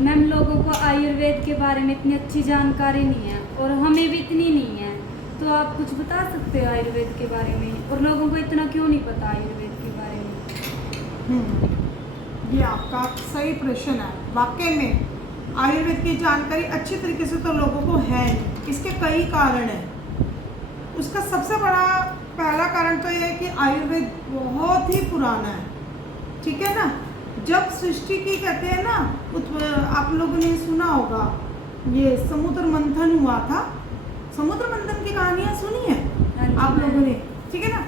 Ma'am, लोगों को आयुर्वेद के बारे में इतनी अच्छी जानकारी नहीं है और हमें भी इतनी नहीं है। तो आप कुछ बता सकते हो आयुर्वेद के बारे में, और लोगों को इतना क्यों नहीं पता आयुर्वेद के बारे में? ये आपका सही प्रश्न है। वाकई में आयुर्वेद की जानकारी अच्छी तरीके से तो लोगों को है नहीं। इसके कई कारण हैं। उसका सबसे बड़ा पहला कारण तो यह है कि आयुर्वेद बहुत ही पुराना है, ठीक है ना। जब सृष्टि की कहते हैं ना, आप लोगों ने सुना होगा, ये समुद्र मंथन हुआ था। समुद्र मंथन की कहानियां सुनी है आप लोगों ने, ठीक है ना।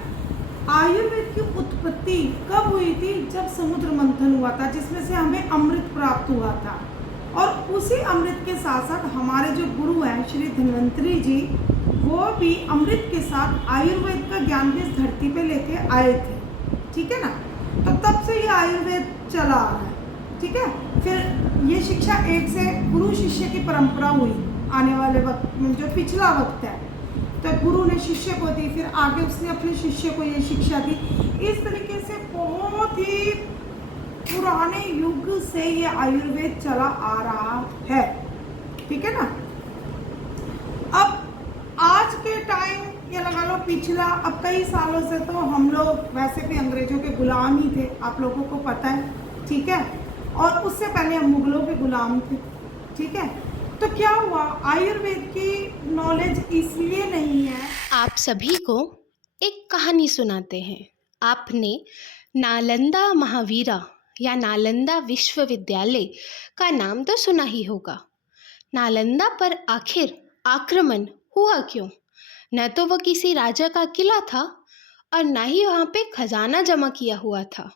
आयुर्वेद की उत्पत्ति कब हुई थी? जब समुद्र मंथन हुआ था, जिसमें से हमें अमृत प्राप्त हुआ था। और उसी अमृत के साथ साथ हमारे जो गुरु हैं श्री धन्वंतरी जी, वो भी अमृत के साथ आयुर्वेद का ज्ञान भी इस धरती पे लेके आए थे, ठीक है ना। तो तब से ये आयुर्वेद चला आ रहा है, ठीक है। फिर ये शिक्षा एक से गुरु शिष्य की परंपरा हुई। आने वाले वक्त में जो पिछला वक्त है, तो गुरु ने शिष्य को दी, फिर आगे उसने अपने शिष्य को ये शिक्षा दी। इस तरीके से बहुत ही पुराने युग से ये आयुर्वेद चला आ रहा है, ठीक है ना। अब आज के टाइम ये लगा लो पिछला, अब कई सालों से तो हम लोग वैसे भी अंग्रेजों के गुलाम ही थे, आप लोगों को पता है, ठीक है। और उससे पहले हम मुगलों के गुलाम थे, ठीक है। तो क्या हुआ, आयुर्वेद की नॉलेज इसलिए नहीं है। आप सभी को एक कहानी सुनाते हैं। आपने नालंदा महावीरा या नालंदा विश्वविद्यालय का नाम तो सुना ही होगा। नालंदा पर आखिर आक्रमण हुआ क्यों? न तो वह किसी राजा का किला था और न ही वहाँ पे खजाना जमा किया हुआ था,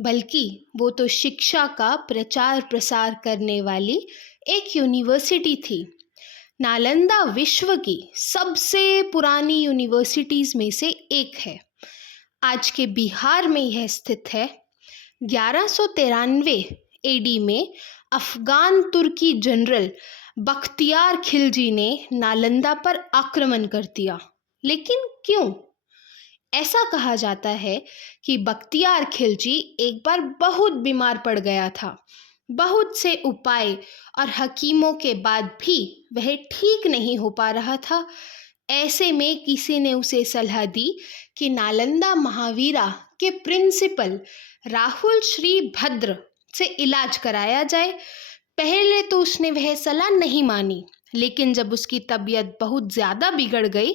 बल्कि वो तो शिक्षा का प्रचार प्रसार करने वाली एक यूनिवर्सिटी थी। नालंदा विश्व की सबसे पुरानी यूनिवर्सिटीज़ में से एक है। आज के बिहार में यह स्थित है। 1193 एडी में अफगान तुर्की जनरल बख्तियार खिलजी ने नालंदा पर आक्रमण कर दिया। लेकिन क्यों? ऐसा कहा जाता है कि बख्तियार खिलजी एक बार बहुत बीमार पड़ गया था। बहुत से उपाय और हकीमों के बाद भी वह ठीक नहीं हो पा रहा था। ऐसे में किसी ने उसे सलाह दी कि नालंदा महावीरा के प्रिंसिपल राहुल श्री भद्र से इलाज कराया जाए। पहले तो उसने वह सलाह नहीं मानी, लेकिन जब उसकी तबीयत बहुत ज़्यादा बिगड़ गई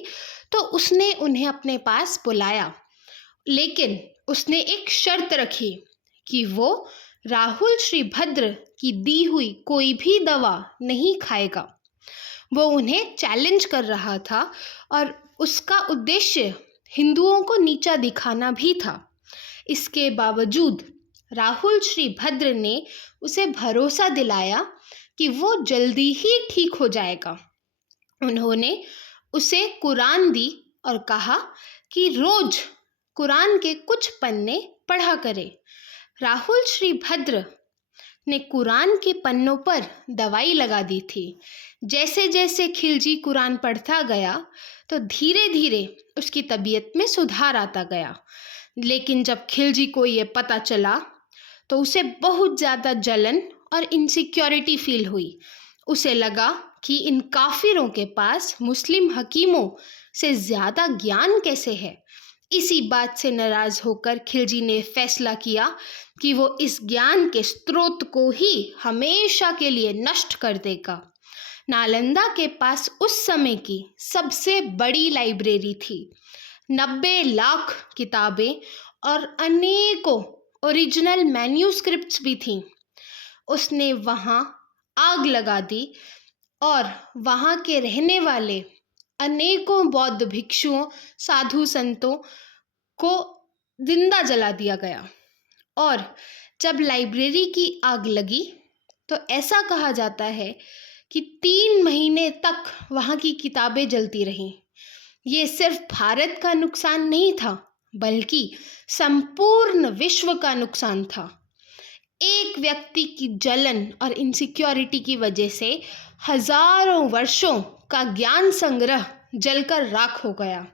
तो उसने उन्हें अपने पास बुलाया। लेकिन उसने एक शर्त रखी कि वो राहुल श्री भद्र की दी हुई कोई भी दवा नहीं खाएगा। वो उन्हें चैलेंज कर रहा था और उसका उद्देश्य हिंदुओं को नीचा दिखाना भी था। इसके बावजूद राहुल श्री भद्र ने उसे भरोसा दिलाया कि वो जल्दी ही ठीक हो जाएगा। उन्होंने उसे कुरान दी और कहा कि रोज कुरान के कुछ पन्ने पढ़ा करे। राहुल श्री भद्र ने कुरान के पन्नों पर दवाई लगा दी थी। जैसे जैसे खिलजी कुरान पढ़ता गया तो धीरे धीरे उसकी तबीयत में सुधार आता गया। लेकिन जब खिलजी को ये पता चला तो उसे बहुत ज़्यादा जलन और इनसिक्योरिटी फील हुई। उसे लगा कि इन काफिरों के पास मुस्लिम हकीमों से ज़्यादा ज्ञान कैसे है। इसी बात से नाराज़ होकर खिलजी ने फैसला किया कि वो इस ज्ञान के स्रोत को ही हमेशा के लिए नष्ट कर देगा। नालंदा के पास उस समय की सबसे बड़ी लाइब्रेरी थी। 90 लाख किताबें और अनेकों ओरिजिनल मैन्यूस्क्रिप्ट्स भी थीं। उसने वहाँ आग लगा दी और वहाँ के रहने वाले अनेकों बौद्ध भिक्षुओं, साधु संतों को जिंदा जला दिया गया। और जब लाइब्रेरी की आग लगी तो ऐसा कहा जाता है कि 3 महीने तक वहाँ की किताबें जलती रहीं। ये सिर्फ भारत का नुकसान नहीं था, बल्कि संपूर्ण विश्व का नुकसान था। एक व्यक्ति की जलन और इनसिक्योरिटी की वजह से हजारों वर्षों का ज्ञान संग्रह जलकर राख हो गया।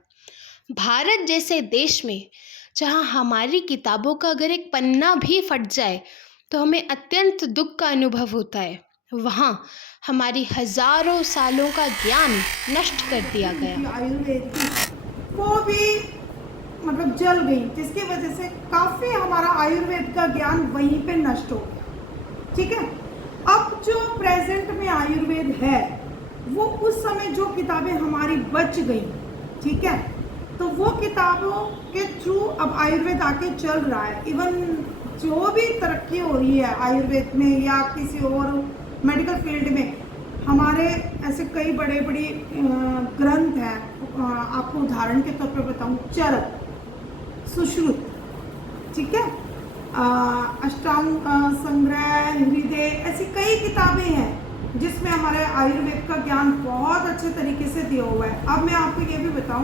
भारत जैसे देश में जहाँ हमारी किताबों का अगर एक पन्ना भी फट जाए तो हमें अत्यंत दुख का अनुभव होता है। वहाँ हमारी हजारों सालों का ज्ञान नष्ट कर दिया की गया। आयुर्वेद की वो भी मतलब जल गई, जिसकी वजह से काफ़ी हमारा आयुर्वेद का ज्ञान वहीं पे नष्ट हो गया। ठीक है, अब जो प्रेजेंट में आयुर्वेद है वो उस समय जो किताबें हमारी बच गई, ठीक है, तो वो किताबों के थ्रू अब आयुर्वेद आके चल रहा है। इवन जो भी तरक्की हो रही है आयुर्वेद में या किसी और मेडिकल फील्ड में, हमारे ऐसे कई बड़े बड़े ग्रंथ हैं। आपको उदाहरण के तौर पे बताऊं, चरक, सुश्रुत, ठीक है, अष्टांग संग्रह, हृदय, ऐसी कई किताबें हैं जिसमें हमारे आयुर्वेद का ज्ञान बहुत अच्छे तरीके से दिया हुआ है। अब मैं आपको ये भी बताऊं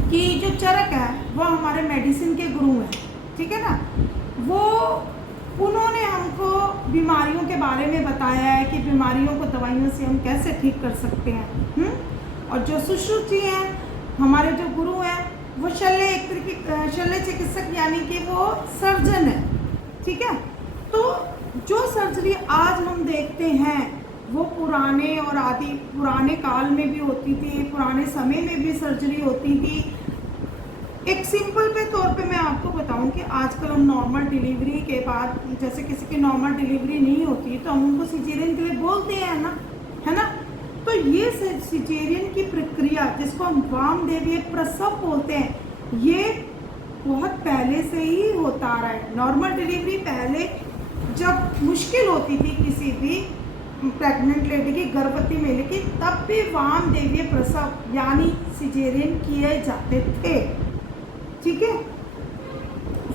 कि जो चरक है वो हमारे मेडिसिन के गुरु हैं, ठीक है ना। वो उन्होंने हमको बीमारियों के बारे में बताया है कि बीमारियों को दवाइयों से हम कैसे ठीक कर सकते हैं। और जो सुश्रुत जी हैं, हमारे जो गुरु हैं, वो शल्य चिकित्सक यानी कि वो सर्जन है, ठीक है। तो जो सर्जरी आज हम देखते हैं वो पुराने और पुराने काल में भी होती थी, पुराने समय में भी सर्जरी होती थी। एक सिंपल पे तौर पे मैं आपको बताऊं कि आजकल हम नॉर्मल डिलीवरी के बाद, जैसे किसी की नॉर्मल डिलीवरी नहीं होती तो हम उनको सिजेरियन के लिए बोलते हैं ना, है ना। तो ये सिजेरियन की प्रक्रिया जिसको हम वामदेवीय प्रसव बोलते हैं, ये बहुत पहले से ही होता आ रहा है। नॉर्मल डिलीवरी पहले जब मुश्किल होती थी किसी भी प्रेग्नेंट लेडी की, गर्भवती महिला की, तब भी वामदेवीय प्रसव यानी सिजेरियन किए जाते थे, ठीक है।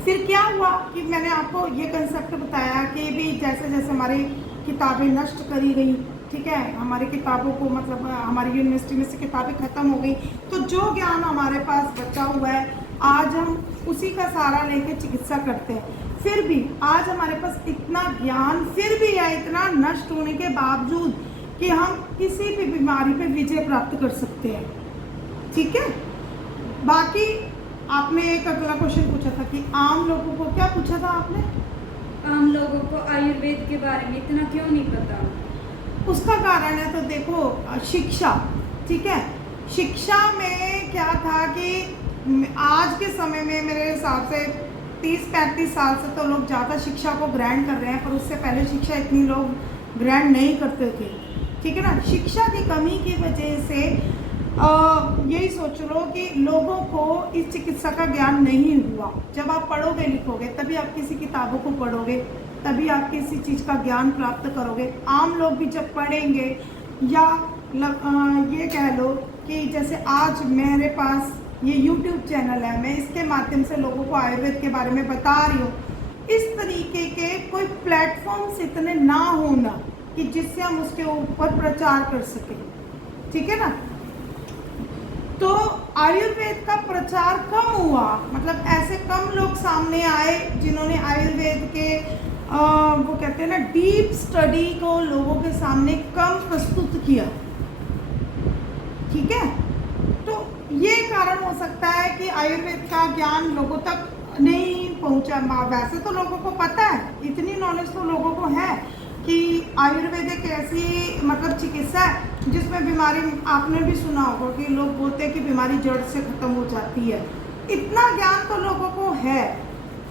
फिर क्या हुआ कि मैंने आपको ये कंसेप्ट बताया कि भी जैसे जैसे हमारी किताबें नष्ट करी गई, ठीक है, हमारी किताबों को मतलब हमारी यूनिवर्सिटी में से किताबें ख़त्म हो गई, तो जो ज्ञान हमारे पास बचा हुआ है आज हम उसी का सहारा लेकर चिकित्सा करते हैं। फिर भी आज हमारे पास इतना ज्ञान फिर भी है, इतना नष्ट होने के बावजूद, कि हम किसी भी बीमारी पे विजय प्राप्त कर सकते हैं, ठीक है। बाकी आपने एक अगला क्वेश्चन पूछा था कि आम लोगों को, क्या पूछा था आपने? आम लोगों को आयुर्वेद के बारे में इतना क्यों नहीं पता? उसका कारण है, तो देखो, शिक्षा, ठीक है। शिक्षा में क्या था कि आज के समय में मेरे हिसाब से 30-35 साल से तो लोग ज़्यादा शिक्षा को ग्रहण कर रहे हैं, पर उससे पहले शिक्षा इतनी लोग ग्रहण नहीं करते थे, ठीक है ना। शिक्षा की कमी की वजह से यही सोच लो कि लोगों को इस चिकित्सा का ज्ञान नहीं हुआ। जब आप पढ़ोगे लिखोगे तभी आप किसी किताबों को पढ़ोगे, तभी आप किसी चीज़ का ज्ञान प्राप्त करोगे। आम लोग भी जब पढ़ेंगे, या ये कह लो कि जैसे आज मेरे पास ये YouTube चैनल है, मैं इसके माध्यम से लोगों को आयुर्वेद के बारे में बता रही हूँ। इस तरीके के कोई प्लेटफॉर्म्स इतने ना होना कि जिससे हम उसके ऊपर प्रचार कर सकें, ठीक है ना। तो आयुर्वेद का प्रचार कम हुआ, मतलब ऐसे कम लोग सामने आए जिन्होंने आयुर्वेद के वो कहते हैं ना डीप स्टडी को लोगों के सामने कम प्रस्तुत किया, ठीक है। तो ये कारण हो सकता है कि आयुर्वेद का ज्ञान लोगों तक नहीं पहुंचा। वैसे तो लोगों को पता है, इतनी नॉलेज तो लोगों को है कि आयुर्वेद एक ऐसी मतलब चिकित्सा है जिसमें बीमारी, आपने भी सुना होगा कि लोग बोलते हैं कि बीमारी जड़ से ख़त्म हो जाती है। इतना ज्ञान तो लोगों को है,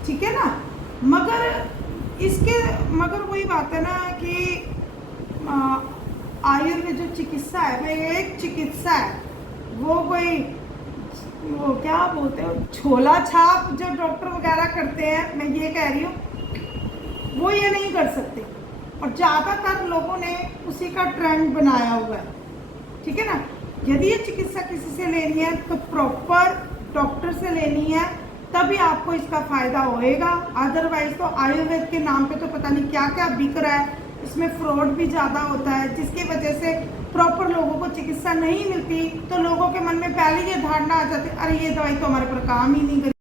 ठीक है ना। मगर वही बात है ना कि आयुर्वेद जो चिकित्सा है वो एक चिकित्सा है, वो क्या बोलते हो, छोला छाप जो डॉक्टर वगैरह करते हैं, मैं ये कह रही हूँ, वो ये नहीं कर सकते। और ज़्यादातर लोगों ने उसी का ट्रेंड बनाया हुआ है, ठीक है ना। यदि ये चिकित्सा किसी से लेनी है तो प्रॉपर डॉक्टर से लेनी है, तभी आपको इसका फ़ायदा होएगा। अदरवाइज तो आयुर्वेद के नाम पे तो पता नहीं क्या क्या बिक रहा है, इसमें फ्रॉड भी ज़्यादा होता है, जिसकी वजह से प्रॉपर लोगों को चिकित्सा नहीं मिलती। तो लोगों के मन में पहले ये धारणा आ जाती है, अरे ये दवाई तो हमारे पर काम ही नहीं करेगी।